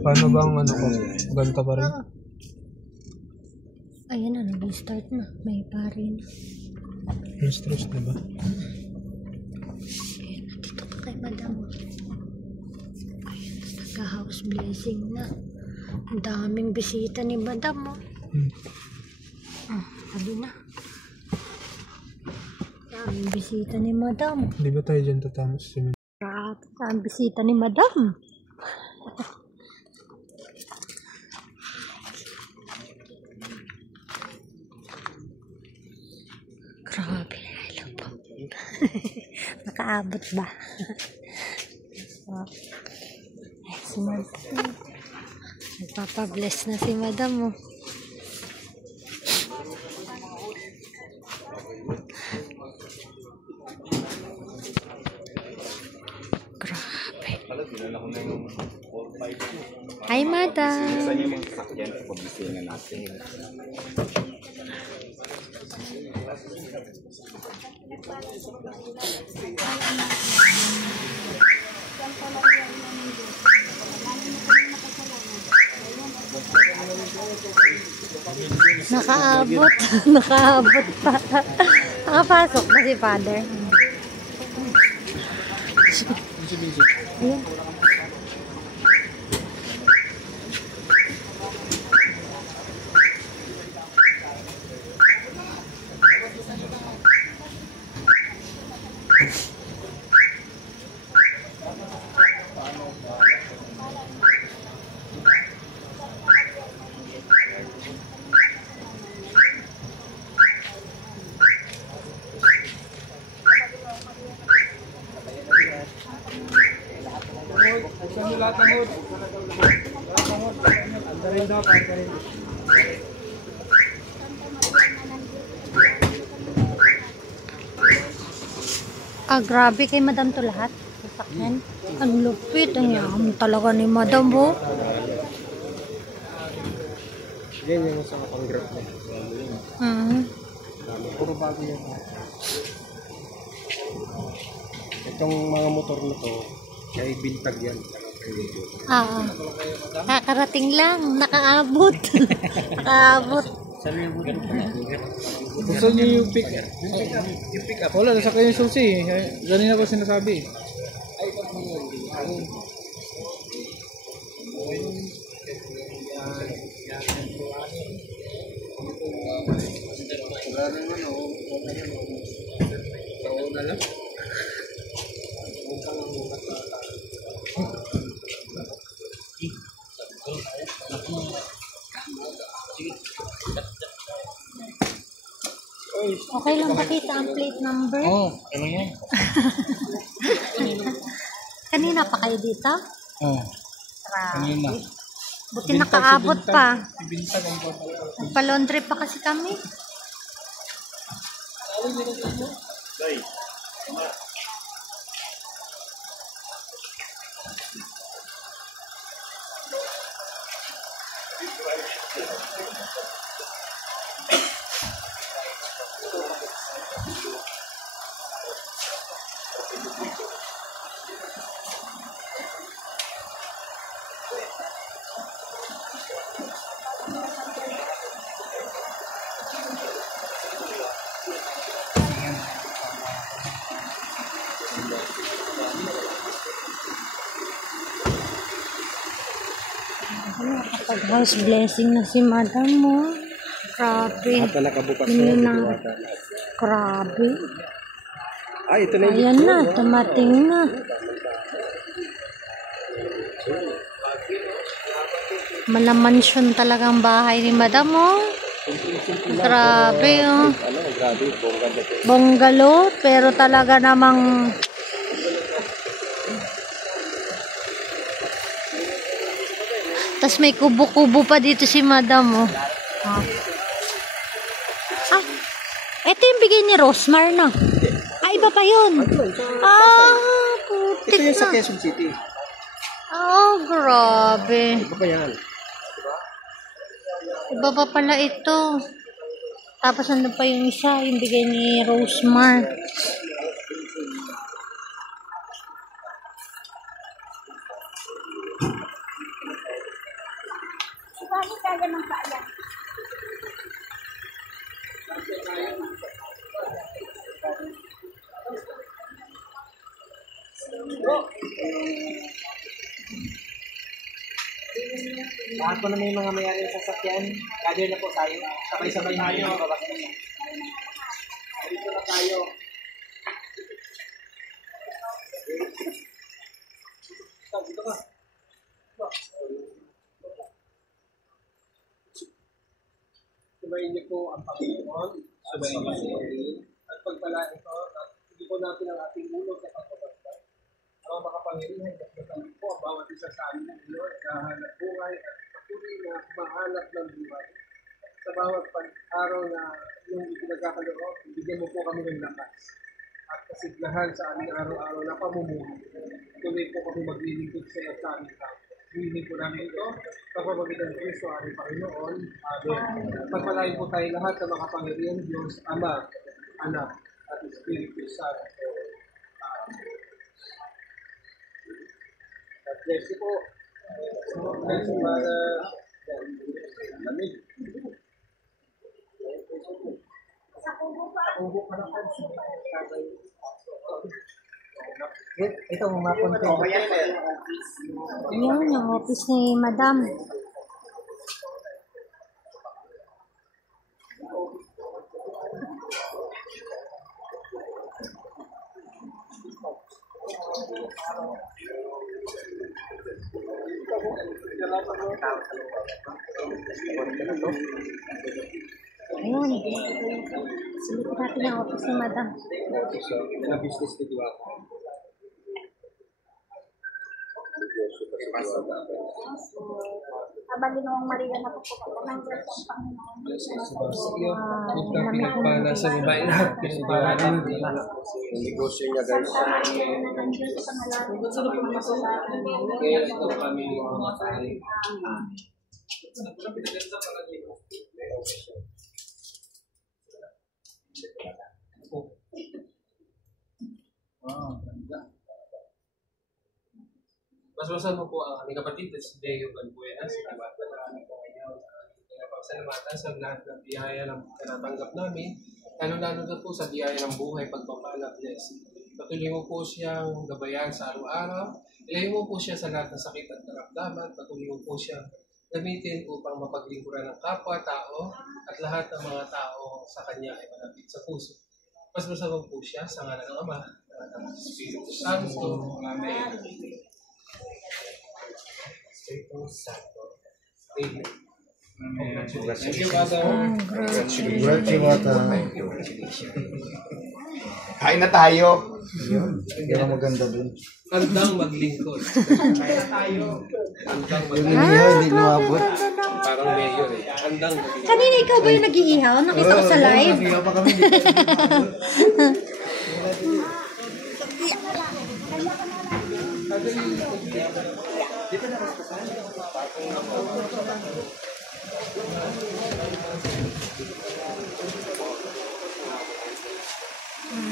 Paano bang ano ko? Ganta pa rin? Ayan na, nag-start na. May pare na. Yung stress, diba? Ayan, dito ka kay madam. Ayan, nag-house blessing na. Ang daming bisita ni madam, oh. Sabi na. Daming bisita ni madam. Di ba tayo dyan tatamos? Grabe, ang bisita ni madam. Grabe, hello po. Nakaabot ba? Si madam. Nagpapabless na si madam, oh. Grabe. Hi, madam. Saan yung mga sasakyan sa pagbisingan natin? Nakaabot. Nakaabot pa. Nakapasok na si father. Ayan. Grabe kay madam to lahat. Sasakyan. Ang lupit. Ang yaman talaga ni madam, oh. Yan yung sa pang-grab na. Puro bago yan. Itong mga motor na to, kaya bintag yan. Nakarating lang. Nakaabot. Nakaabot. Gusto niyo yung pick up? Wala, nasa kayo yung susi. Ganun ako sinasabi. Okay lang pakita ang plate number? Oo, ano yan? Kanina pa kayo dito? Oo, kanina. Buti nakaabot pa. Nagpa-laundry pa kasi kami. Kapag house blessing na si madam mo. Grabe. At na nakabukas Yun na. na. Grabe. Ay, ito na yung Ayan na, tumating na. Malamansyon talagang bahay ni madam, oh. Grabe, oh. Grabe, Bungalow, pero talaga namang tas may kubo-kubo pa dito si madam, oh. Ito yung bigay ni Rosmar na. Iba pa yun. Putik ito yung sa na. Quezon City. Grabe. Iba pa yan. Iba pa pala ito. Tapos ano pa yung isa, yung bigay ni Rosmar. Lahat po na may mga mayari ng sasakyan, gather na po tayo. Sabay-sabay na tayo. Dito na tayo. Dito ka. Subayin niyo po ang Panginoon. Subayin niyo. At pagpalaan ito, hindi po natin ang ating ulo sa pagpapagpag. Ang makapangyarihan, kasama po ang bawat isa sa amin ng Lord, kahanap buhay at patuloy na mahanap ng buhay. Sa bawat araw na yung ipinagkakaloob, bigyan mo po kami ng lakas at kasiglahan sa aming araw-araw na pamumuhay. Tuloy po kami maglilingkod sa iyo sa aming tao. Hiling po namin ito sa pamamagitan ng Kristo aming Panginoon. Amen. Pagpalain po tayo lahat ng makapangyarihan Diyos, Ama, Anak, at Espiritu Santo. God bless you po. Bless you para lamig. Ito, mapunti. Ayan, yung office ni Madam. Ayan. Silipin natin ang office ni Madam. Business ni Diwata. Abanginong Maria na po po ng Diyos ang Panginoon. Ito ang pinagpala sa babae na pinagpala ng negosyo niya, guys. Kaya ito kami mamatay. Masmasan mo po ang aming kapatid na si Deo Balbuena, si Diwata na aming po ngayon. Pinapasalamatan sa lahat ng biyaya na natanggap namin, lalo-lalo na po sa biyaya ng buhay, pagpapala, blessing. Patuloy mo po siyang gabayan sa araw-araw, ilayo mo po siya sa lahat ng sakit at karamdaman, patuloy mo po siyang gamitin upang mapaglingkuran ng kapwa-tao at lahat ng mga tao sa kanya ay malapit sa puso. Masmasan mo po siya sa ngalan ng Ama, ng Espiritu Santo. Amen. Amen. Thank you, Father. Kain na tayo. Pero maganda dun. Handang maglingkod. Kaya tayo. Handang maglingkod. Hindi lumabot. Parang mayor eh. Handang maglingkod. Kanina ikaw ba yung nag-iihaw? Nakita ko sa live. Kaya pa kami.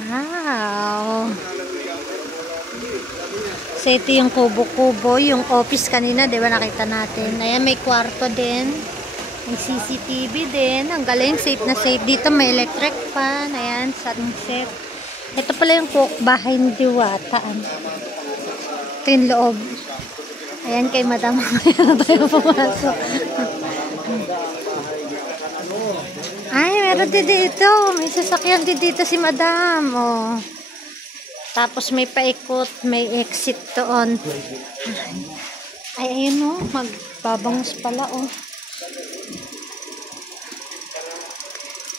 Wow. So ito yung kubo-kubo, yung office kanina, di ba nakita natin. Ayan, may kwarto din. May CCTV din. Ang galing, safe na safe. Dito may electric fan. Ayan, sunset. Ito pala yung bahay ni Diwata. Ito yung loob. Ayan kay Madam. Ayan tayo pumasok. Ay, meron din dito. May sasakyan din dito si Madam. Oh. Tapos may paikot, may exit doon. Ay, ayun oh. Magbabangus pala oh.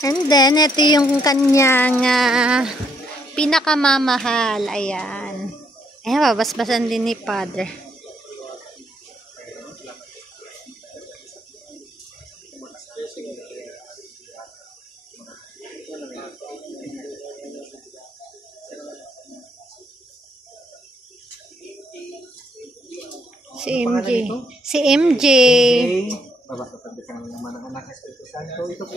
And then, ito yung kanyang pinakamamahal. Ayan. Ayan, babasbasan din ni Father. Si MJ. Si MJ. Babasapagod ka naman ng anak ng Espiritu Santo. Ito po.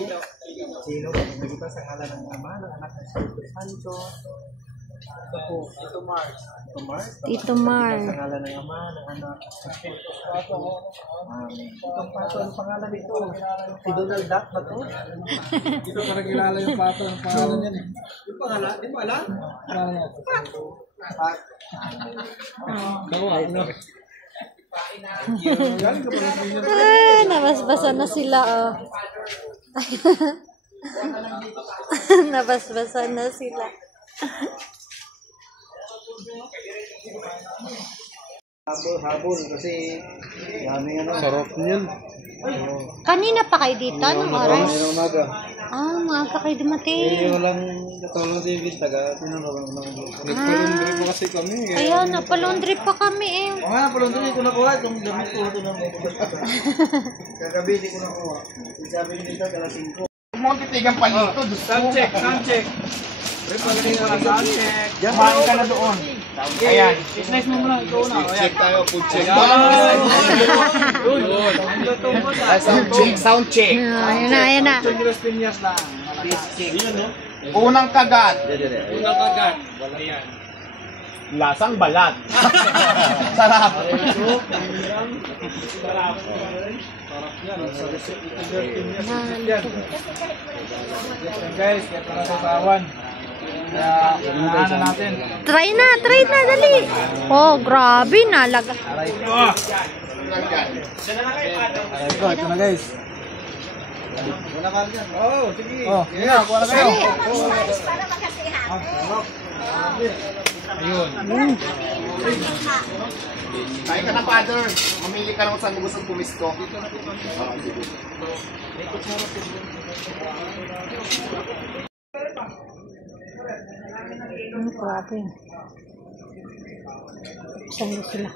Sino? Nagiging sa ngalan ng Ama, ng anak ng Espiritu Santo. Ito po, ito Mars. Ito Mars. Tito Mar. Sa ngalan ng Ama, ng Anak. Itong pato, ang pangalan nito. Si Donald Duck ba to? Dito para kilala yung pato. Ang pangalan yan eh. Yung pangalan, di mo alam? Pangalan yan. Ay, nabasbasan na sila, oh. Nabasbasan na sila. Habol kasi daming ano. Sarap niyan. Kanina pa kayo dito? Anong oras? Mayroong umaga. Ah, maaga kayo dumating. Walang katulong David, taga tinanong ng nagpalundri po kasi kami. Ayan, napalundri pa kami eh. O nga, palundri ko nakuha. Itong damit ko ito na Kagabi di ko nakuha. Sabi ni dito, alas 5. Mga titigang palito, Sound check, sound check. Pre, pagaling ka ng sound check. kumain ka na doon. Ayan. Nice mo muna, ikaw na. Ayan. Check tayo, food check. Sound check. Sound check. Ayan na, ayan na. Chondilas Piñas lang. Unang kagat. Unang kagat. Ayan. Lasang balat. Sarap. guys, kaya pala sa tawan. Kaya, ano natin. Try na, dali. Oh, grabe, nalaga. Ito na guys. Oh, sige. Oh, yeah, kuha na kayo. Para makasihan. Ayun. Kain ka na, father. Mamili ka lang kung saan mo gustong pumisto. Grabe. Saan na sila?